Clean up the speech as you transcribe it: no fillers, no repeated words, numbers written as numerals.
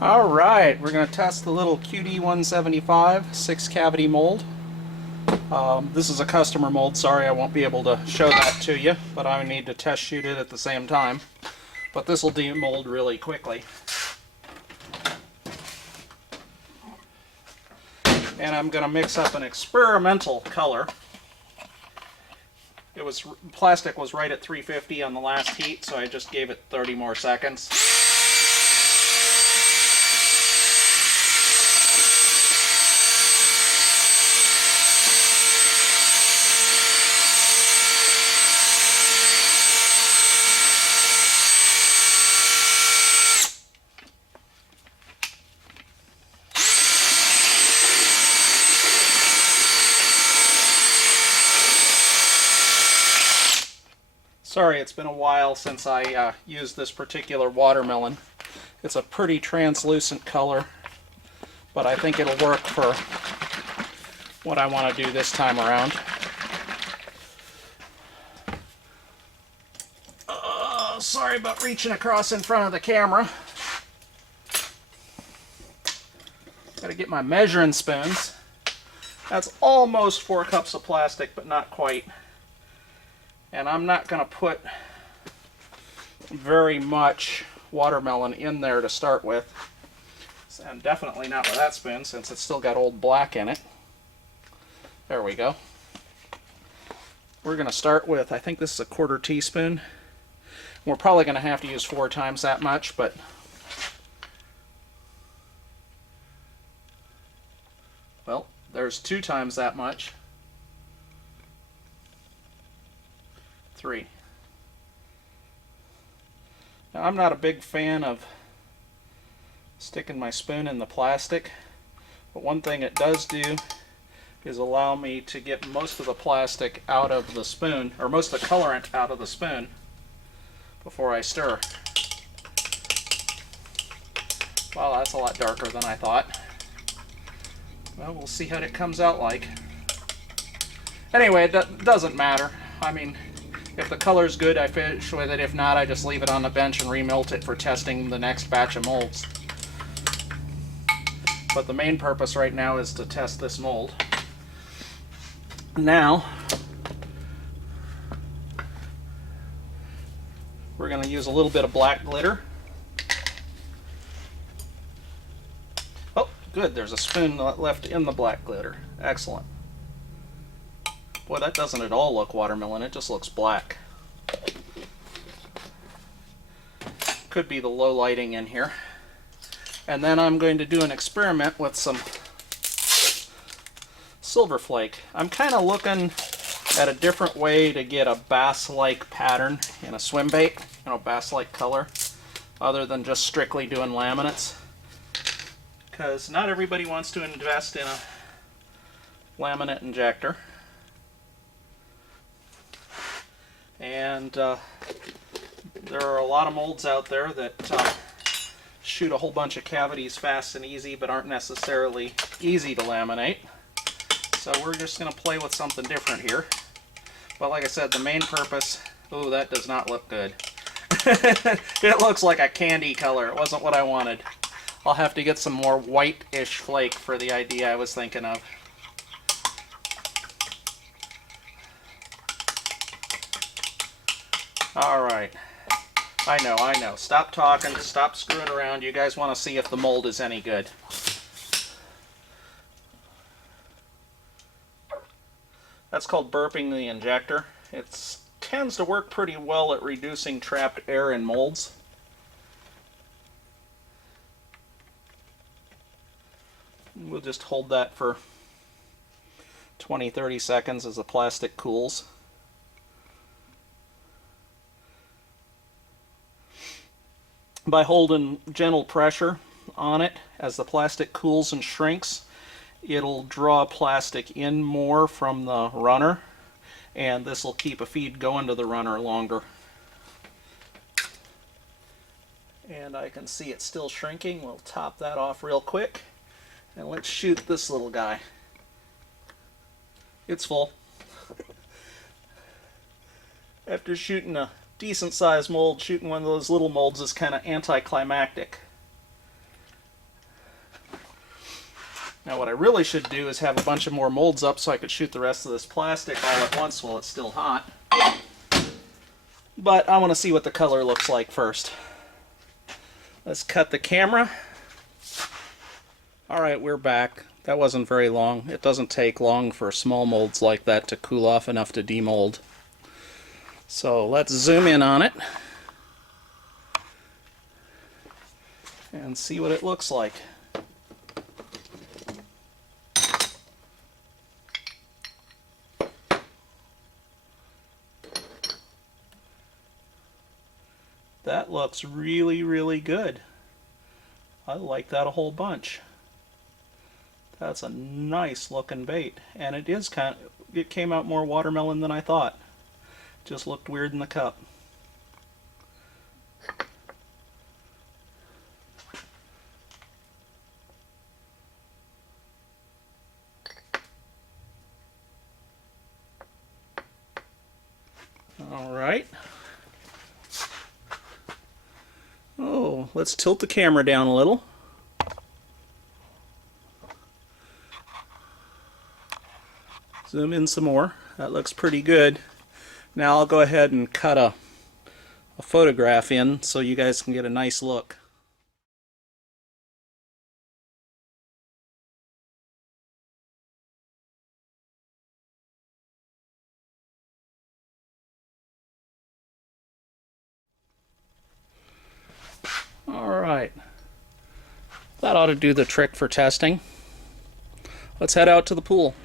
Alright, we're going to test the little QD175 6-cavity mold. This is a customer mold. Sorry I won't be able to show that to you, but I need to test shoot it at the same time. But this will demold really quickly. And I'm going to mix up an experimental color. Plastic was right at 350 on the last heat, so I just gave it 30 more seconds. Sorry, it's been a while since I used this particular watermelon. It's a pretty translucent color, but I think it'll work for what I want to do this time around. Sorry about reaching across in front of the camera. Gotta get my measuring spoons. That's almost 4 cups of plastic, but not quite. And I'm not going to put very much watermelon in there to start with. And definitely not with that spoon, since it's still got old black in it. There we go. We're going to start with, I think this is a 1/4 teaspoon. We're probably going to have to use 4 times that much, but well, there's 2 times that much. 3. Now, I'm not a big fan of sticking my spoon in the plastic, but one thing it does do is allow me to get most of the plastic out of the spoon, or most of the colorant out of the spoon before I stir. Wow, that's a lot darker than I thought. Well, we'll see what it comes out like. Anyway, it doesn't matter. I mean, if the color's good, I finish with it. If not, I just leave it on the bench and remelt it for testing the next batch of molds. But the main purpose right now is to test this mold. Now, we're going to use a little bit of black glitter. Oh, good. There's a spoon left in the black glitter. Excellent. Boy, that doesn't at all look watermelon, it just looks black. Could be the low lighting in here. And then I'm going to do an experiment with some silver flake. I'm kind of looking at a different way to get a bass-like pattern in a Swimbait, bass-like color, other than just strictly doing laminates. Because not everybody wants to invest in a laminate injector. And there are a lot of molds out there that shoot a whole bunch of cavities fast and easy, but aren't necessarily easy to laminate. So we're just going to play with something different here. But like I said, the main purpose... Oh, that does not look good. It looks like a candy color. It wasn't what I wanted. I'll have to get some more white-ish flake for the idea I was thinking of. Alright. I know. Stop talking, stop screwing around. You guys want to see if the mold is any good. That's called burping the injector. It tends to work pretty well at reducing trapped air in molds. We'll just hold that for 20-30 seconds as the plastic cools. By holding gentle pressure on it as the plastic cools and shrinks, it'll draw plastic in more from the runner, and this will keep a feed going to the runner longer. And I can see it's still shrinking. We'll top that off real quick, and let's shoot this little guy. It's full. After shooting a decent sized mold, shooting one of those little molds is kind of anticlimactic. Now what I really should do is have a bunch of more molds up so I could shoot the rest of this plastic all at once while it's still hot. But I want to see what the color looks like first. Let's cut the camera. Alright, we're back. That wasn't very long. It doesn't take long for small molds like that to cool off enough to demold. So let's zoom in on it and see what it looks like. That looks really, really good. I like that a whole bunch. That's a nice looking bait, and it came out more watermelon than I thought. Just looked weird in the cup. All right. Oh, let's tilt the camera down a little. Zoom in some more. That looks pretty good. Now I'll go ahead and cut a photograph in so you guys can get a nice look. Alright. That ought to do the trick for testing. Let's head out to the pool.